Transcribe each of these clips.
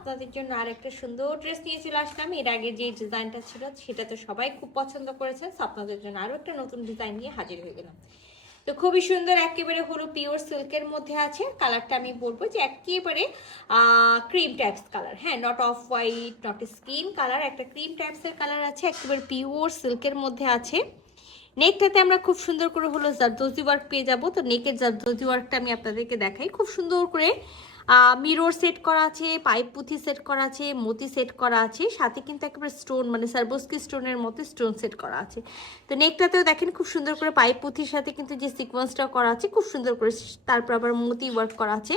আপনাদের জন্য আরেকটা সুন্দর ড্রেস নিয়ে চলে আসলাম। এর আগে যে ডিজাইনটা ছিল সেটা তো সবাই খুব পছন্দ করেছেন So, আপনাদের জন্য আরও একটা নতুন ডিজাইন নিয়ে হাজির হয়ে গেলাম। তো খুবই সুন্দর একেবারে হলো পিওর সিল্কের মধ্যে আছে। কালারটা আমি বলব যে একেবারে ক্রিম টাইপস কালার হ্যাঁ not off white not skin colour একটা ক্রিম টাইপসের কালার আছে একেবারে পিওর সিল্কের মধ্যে আছে। নেকটাতে আমরা খুব সুন্দর করে হলো জারদোজি ওয়ার্ক পেয়ে যাব। তো নেকের জারদোজি ওয়ার্কটা আমি আপনাদেরকে দেখাই। খুব সুন্দর করে মিরর সেট করা আছে পাইপ পুঁথি সেট করা আছে, মতি সেট করা আছে, সাথে কিন্তু একেবারে স্টোন মানে সার্বোস্কি স্টোনের মতো স্টোন সেট করা আছে। তো নেকটাতেও দেখেন খুব সুন্দর করে পাইপ পুঁথির সাথে কিন্তু যে সিকোয়েন্সটা করা আছে, খুব সুন্দর করে তারপর আবার মতি ওয়ার্ক করা আছে।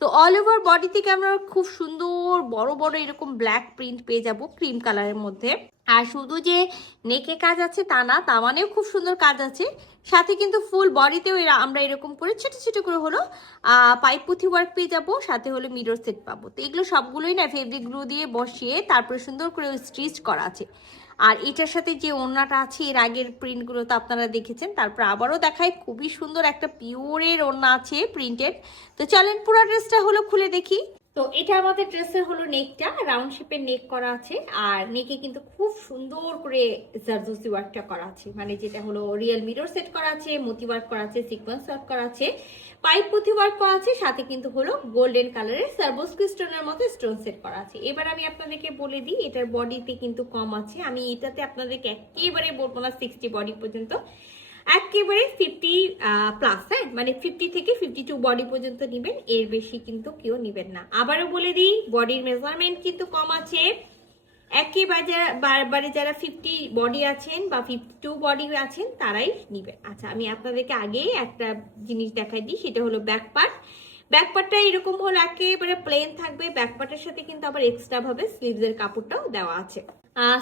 তো অল ওভার বডি থেকে আমরা খুব সুন্দর বড় বড় এরকম ব্ল্যাক প্রিন্ট পেয়ে যাব ক্রিম কালারের মধ্যে। আর শুধু যে নেকে কাজ আছে তা না, তা মানেও খুব সুন্দর কাজ আছে। সাথে কিন্তু ফুল বডিতেও এরা, আমরা এরকম করে ছোট ছোট করে হলো পাইপ পুঁথি ওয়ার্ক পেয়ে যাব, সাথে হলো মিরর সেট পাবো। তো এগুলো সবগুলোই না ফেব্রিক গ্লু দিয়ে বসিয়ে তারপরে সুন্দর করে স্টিচ করা আছে। আর এটার সাথে যে ওড়নাটা আছে, এর আগের প্রিন্টগুলো তো আপনারা দেখেছেন, তারপর আবারও দেখায় খুবই সুন্দর একটা পিওরের ওড়না আছে প্রিন্টেড তো চলেন পুরো ড্রেসটা হলো খুলে দেখি। তো এটা আমাদের ড্রেসের হলো নেকটা রাউন্ড শেপের নেক করা আছে, আর নেকে কিন্তু খুব সুন্দর করে জারদোসি ওয়ার্কটা করা আছে। মানে যেটা হলো রিয়েল মিরর সেট করা আছে, মতি ওয়ার্ক করা আছে সিকোয়েন্স ওয়ার্ক করা আছে পাইপ পুঁথি ওয়ার্ক করা আছে, সাথে কিন্তু হলো গোল্ডেন কালারের সার্বোস্কি স্টোনের মতো স্টোন সেট করা আছে। এবার আমি আপনাদেরকে বলে দিই, এটার বডিতে কিন্তু কম আছে। আমি এটাতে আপনাদেরকে একেবারে বলব না সিক্সটি বডি পর্যন্ত। একেবারে ফিফটি প্লাস হ্যাঁ? মানে ফিফটি থেকে ফিফটি টু বডি পর্যন্ত নেবেন, এর বেশি কিন্তু কেউ নেবেন না। আবারও বলে দিই বডির মেজারমেন্ট কিন্তু কম আছে। একেবারে যারা ফিফটি বডি আছেন বা ফিফটি টু বডি আছেন, তারাই নিবেন। আচ্ছা আমি আপনাদেরকে আগেই একটা জিনিস দেখাই দিই, সেটা হলো ব্যাক পার্ট ব্যাক পার্টটা এরকম হলো, একেবারে প্লেন থাকবে। ব্যাক পার্টের সাথে কিন্তু আবার এক্সট্রা ভাবে স্লিভসের কাপড়টাও দেওয়া আছে।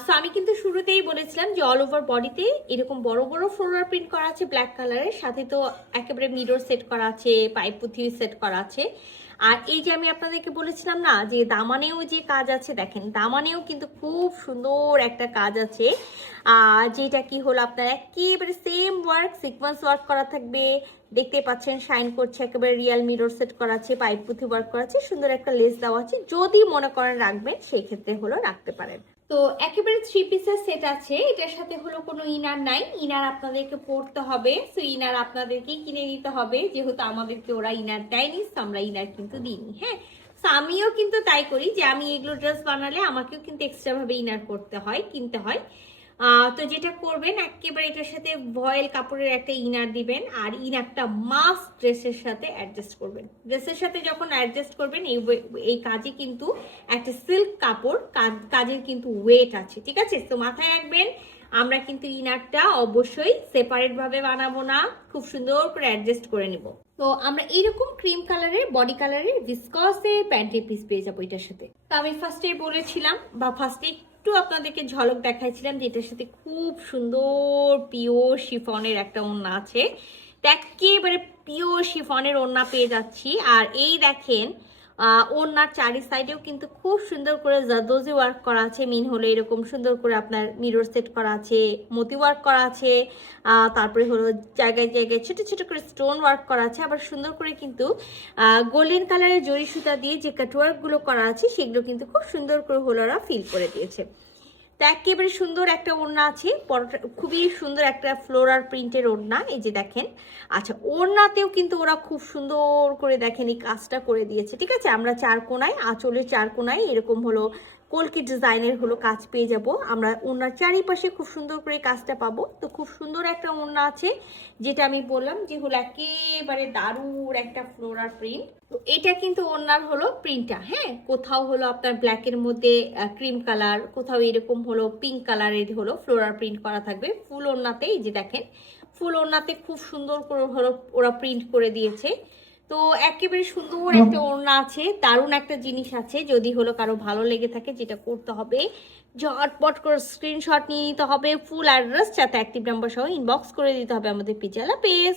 সো আমি কিন্তু শুরুতেই বলেছিলাম যে অল ওভার বডিতে এরকম বড় বড় ফ্লোরার প্রিন্ট করা আছে ব্ল্যাক কালারের সাথে তো একেবারে মিরর সেট করা আছে পাইপ পুঁথি সেট করা আছে। আর এই যে আমি আপনাদেরকে বলেছিলাম না, যে দামানেও যে কাজ আছে, দেখেন দামানেও কিন্তু খুব সুন্দর একটা কাজ আছে। যেটা কি হলো, আপনার একেবারে সেম ওয়ার্ক সিকোয়েন্স ওয়ার্ক করা থাকবে। দেখতে পাচ্ছেন শাইন করছে, একেবারে রিয়াল মিরর সেট করা আছে পাইপ পুঁথি ওয়ার্ক করা আছে, সুন্দর একটা লেস দেওয়া আছে। যদি মনে করেন রাখবেন, সেই ক্ষেত্রে হলো রাখতে পারেন। তো একেবারে থ্রি পিসের সেট আছে। এটার সাথে হলো কোনো ইনার নাই। ইনার আপনাদেরকে পড়তে হবে। সো ইনার আপনাদেরকেই কিনে নিতে হবে। যেহেতু আমাদেরকে ওরা ইনার দেয়নি আমরা ইনার কিন্তু দিইনি হ্যাঁ? তো আমিও কিন্তু তাই করি যে, আমি এগুলো ড্রেস বানালে আমাকেও কিন্তু এক্সট্রাভাবে ইনার করতে হয়, কিনতে হয়। তো যেটা করবেন, একেবারে এটার সাথে ভয়েল কাপড়ের একটা ইনার দিবেন আর ইনারটা মাস্ট ড্রেসের সাথে অ্যাডজাস্ট করবেন। ড্রেসের সাথে যখন অ্যাডজাস্ট করবেন, এই এই কাজে কিন্তু একটা সিল্ক কাপড়, কাজ- কাজের কিন্তু ওয়েট আছে, ঠিক আছে? তো মাথায় রাখবেন, আমরা কিন্তু ইনারটা অবশ্যই সেপারেট ভাবে বানাবো না, খুব সুন্দর করে অ্যাডজাস্ট করে নিব। তো আমরা এইরকম ক্রিম কালারের বডি কালারের ভিসকসে প্যান্টের পিস পেয়ে যাব এটার সাথে। তো আমি ফার্স্টে বলেছিলাম, বা ফার্স্টে একটু আপনাদেরকে ঝলক দেখাইছিলাম যে এটার সাথে খুব সুন্দর পিওর শিফনের একটা ওড়না আছে। একেবারে পিওর শিফনের ওড়না পেয়ে যাচ্ছি। আর এই দেখেন আহ, ওড়নার চারি সাইডেও কিন্তু খুব সুন্দর করে জাদোজি ওয়ার্ক করা আছে। মিন হলে এরকম সুন্দর করে আপনার মিরর সেট করা আছে মতি ওয়ার্ক করা আছে তারপরে হলো জায়গায় জায়গায় ছোট ছোট করে স্টোন ওয়ার্ক করা আছে। আবার সুন্দর করে কিন্তু গোল্ডেন কালারের জরি সুতা দিয়ে যে কাটওয়ার্কগুলো করা আছে সেগুলো কিন্তু খুব সুন্দর করে হলোরা ফিল করে দিয়েছে। তো একেবারে সুন্দর একটা ওড়না আছে। খুবই সুন্দর একটা ফ্লোরার প্রিন্টের ওড়না, এই যে দেখেন। আচ্ছা ওড়নাতেও কিন্তু ওরা খুব সুন্দর করে দেখেন এই কাজটা করে দিয়েছে। ঠিক আছে, আমরা চার কোনায়, আঁচলের চার কোনায় এরকম হলো কলকি ডিজাইনের হলো কাজ পেয়ে যাব। আমরা ওনার চারিপাশে খুব সুন্দর করে কাজটা পাবো। তো খুব সুন্দর একটা ওড়না আছে, যেটা আমি বললাম যে হলো একেবারে দারুণ একটা ফ্লোরার প্রিন্ট। তো এটা কিন্তু ওনার হলো প্রিন্টটা হ্যাঁ? কোথাও হলো আপনার ব্ল্যাকের মধ্যে ক্রিম কালার কোথাও এরকম হলো পিঙ্ক কালারের হলো ফ্লোরার প্রিন্ট করা থাকবে। ফুল ওড়নাতে এই যে দেখেন, ফুল ওড়নাতে খুব সুন্দর করে হলো ওরা প্রিন্ট করে দিয়েছে। তো একেবারে সুন্দর একটা ওড়না আছে দারুণ একটা জিনিস আছে যদি হলো কারও ভালো লেগে থাকে যেটা করতে হবে ঝটপট করে স্ক্রিনশট নিয়ে নিতে হবে ফুল অ্যাড্রেস যাতে অ্যাক্টিভ নাম্বার সহ ইনবক্স করে দিতে হবে আমাদের পিজালা পেজ।